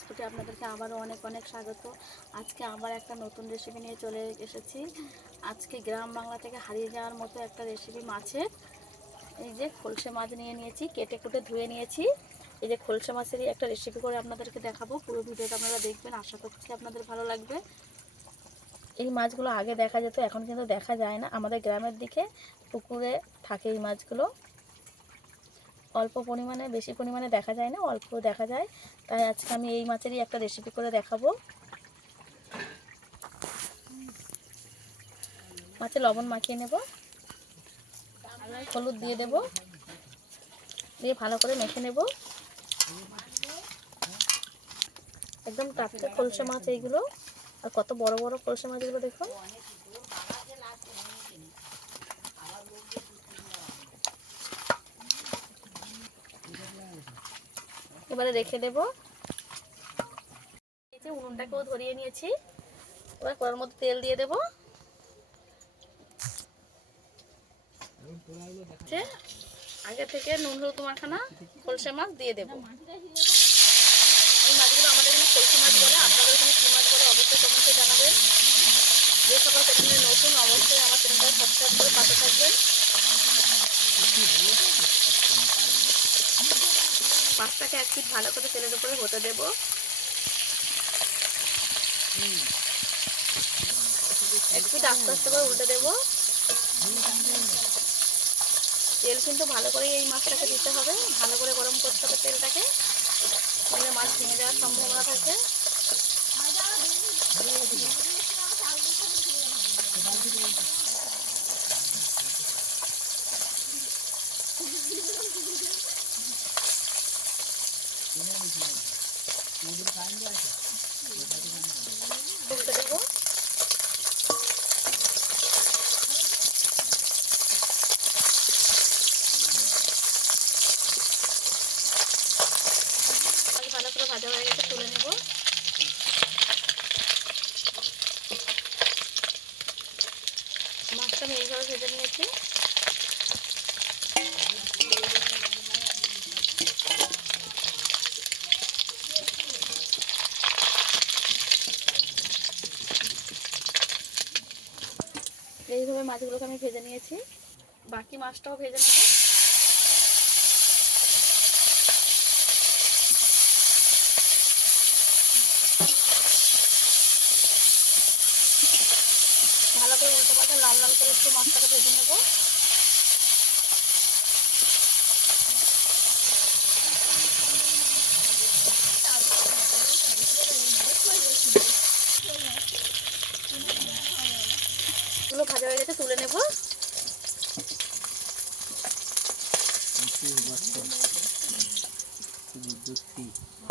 Success আপনাদেরকে আবারও অনেক অনেক স্বাগত। আজকে আবার একটা নতুন রেসিপি নিয়ে চলে এসেছি। আজকে গ্রাম বাংলা থেকে হারিয়ে যাওয়ার মতো একটা রেসিপি মাছের এই যে খলসে মাছ নিয়ে নিয়েছি, কেটে কুটে ধুয়ে নিয়েছি। এই যে খলসে মাছেরই একটা রেসিপি করে আপনাদেরকে দেখাবো। পুরো ভিডিওটা আপনারা দেখবেন, আশা করছি আপনাদের ভালো লাগবে। এই মাছগুলো আগে দেখা যেত, এখন কিন্তু দেখা যায় না। আমাদের গ্রামের দিকে পুকুরে থাকে এই মাছগুলো। অল্প পরিমাণে, বেশি পরিমাণে দেখা যায় না, অল্প দেখা যায়। তাই আজকে আমি এই মাছেরই একটা রেসিপি করে দেখাবো। মাছে লবণ মাখিয়ে নেব। হলুদ দিয়ে দেব। দিয়ে ভালো করে মেখে নেব। একদম টাটকা কলসা মাছ এইগুলো। আর কত বড় বড় কলসা মাছগুলো দেখুন। এবারে রেখে দেব। এই উনুনটাকেও ধরিয়ে নিয়েছি। এবার কড়ার মধ্যে তেল দিয়ে দেব। আগে থেকে নুন, হলুদ মাখানা কলসে মাছ দিয়ে দেব। এই মাছগুলো আমাদের এখানে কলসে মাছ বলে, আপনাদের এখানে কী মাছ বলে অবশ্যই কমেন্টে জানাবেন। যে সকল চ্যানেলে নতুন, অবশ্যই আমার চ্যানেলটা সাবস্ক্রাইব করে পাশে থাকবেন। মাছটাকে এক ফিট ভালো করে তেলের উপরে হতে দেব। এক ফিট আস্তে আস্তে করে উল্টে দেব। তেল কিন্তু ভালো করে এই মাছটাকে দিতে হবে। ভালো করে গরম করতে হবে তেলটাকে। তাহলে মাছ ভেঙে যাওয়ার সম্ভাবনা থাকে উল্টে দেবো মাছ ভালো করে ভাজা হয়ে গেছে তুলে নেব মাছটা আমি এইভাবে ভেজে নিয়েছি এইভাবে মাছগুলোকে আমি ভেজে নিয়েছি। বাকি মাছটাও ভেজে নেব। ভালো করে উল্টো পাল্টা লাল লাল করে একটু মাছটাকে ভেজে নেব এগুলো ভাজা হয়ে গেছে তুলে নেব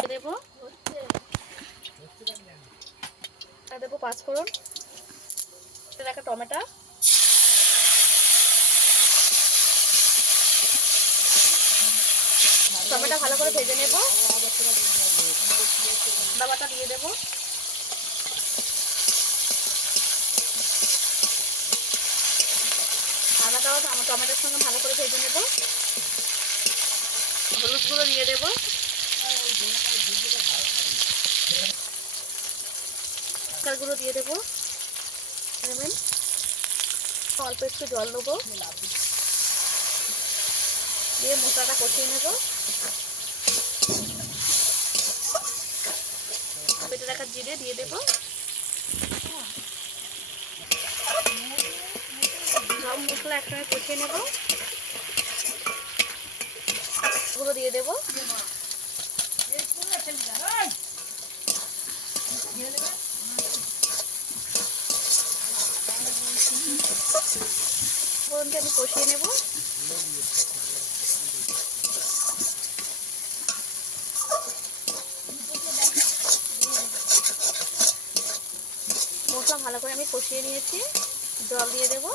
দেব। দেবো পাঁচ ফোড়ন। রাখা টমেটো। টমেটো ভালো করে ভেজে নেব। আদা বাটা দিয়ে দেব। আদাটাও টমেটোর সঙ্গে ভালো করে ভেজে নেব। হলুদ গুঁড়ো দিয়ে দেব। লঙ্কার দিয়ে দেবো। নেবেন। অল্প একটু জল দেবো। দিয়ে মশলাটা কষিয়ে নেব। পেটে রাখা জিরে দিয়ে দেবো। সব মশলা একসঙ্গে কষিয়ে নেব। গুঁড়ো দিয়ে দেবো। আমি কষিয়ে নেব। মশলা ভালো করে আমি কষিয়ে নিয়েছি। জল দিয়ে দেব।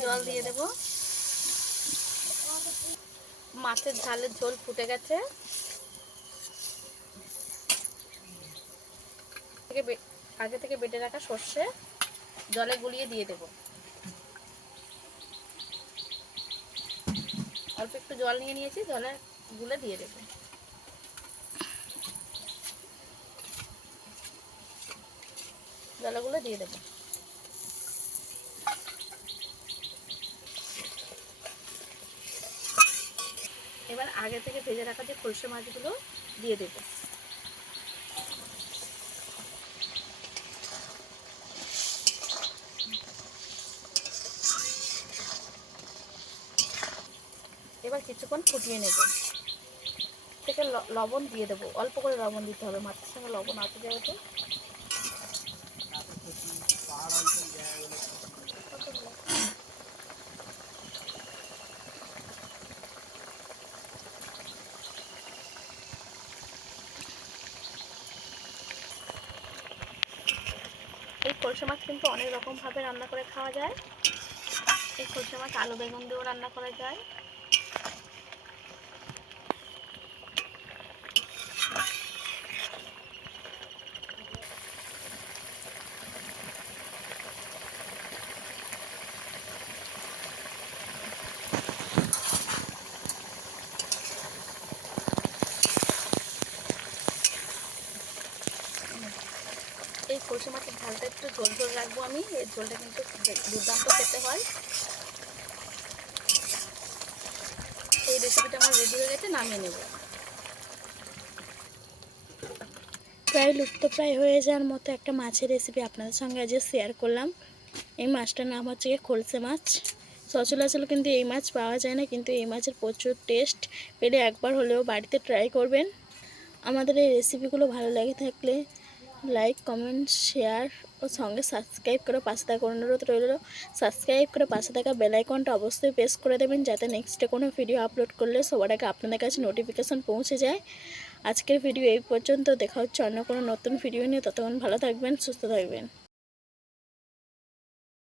জল দিয়ে দেব। মাছের ঝালের ঝোল ফুটে গেছে। থেকে আগে থেকে বেটে রাখা সর্ষে, জলে গুলিয়ে দিয়ে দেব। অল্প একটু জল নিয়ে নিয়েছি, জলে গুলে দিয়ে দেব। জলে গুলে দিয়ে দেবো। আগে থেকে ভেজে রাখা যে খলসে মাছগুলো দিয়ে দেবো। এবার কিছুক্ষণ ফুটিয়ে নেব। থেকে লবণ দিয়ে দেবো। অল্প করে লবণ দিতে হবে। মাছের সঙ্গে লবণ আছে যেহেতু। এই মাছ কিন্তু অনেক রকমভাবে রান্না করে খাওয়া যায়। এই কলসা মাছ আলু বেগুন দিয়েও রান্না করা যায়। কলসা মাছের ঝালটা একটু ঝোল ঝোল রাখব আমি। এই ঝোলটা কিন্তু দুর্দান্ত খেতে হয়। এই রেসিপিটা আমার রেডি হয়ে গেছে, নামিয়ে নেব। প্রায় লুপ্তপ্রায় হয়ে যাওয়ার মতো একটা মাছের রেসিপি আপনাদের সঙ্গে আজ শেয়ার করলাম। এই মাছটার নাম হচ্ছে গিয়ে খলসে মাছ। সচলাচল কিন্তু এই মাছ পাওয়া যায় না, কিন্তু এই মাছের প্রচুর টেস্ট পেলে একবার হলেও বাড়িতে ট্রাই করবেন। আমাদের এই রেসিপিগুলো ভালো লাগে থাকলে লাইক, কমেন্ট, শেয়ার ও সঙ্গে সাবস্ক্রাইব করে পাশে থাকা অনুরোধ রইল। সাবস্ক্রাইব করে পাশে থাকা বেল আইকনটা অবশ্যই প্রেস করে দেবেন যাতে নেক্সটে কোনো ভিডিও আপলোড করলে সবার আগে আপনাদের কাছে নোটিফিকেশান পৌঁছে যায়। আজকের ভিডিও এই পর্যন্ত। দেখা হচ্ছে অন্য কোনো নতুন ভিডিও নিয়ে। ততক্ষণ ভালো থাকবেন, সুস্থ থাকবেন।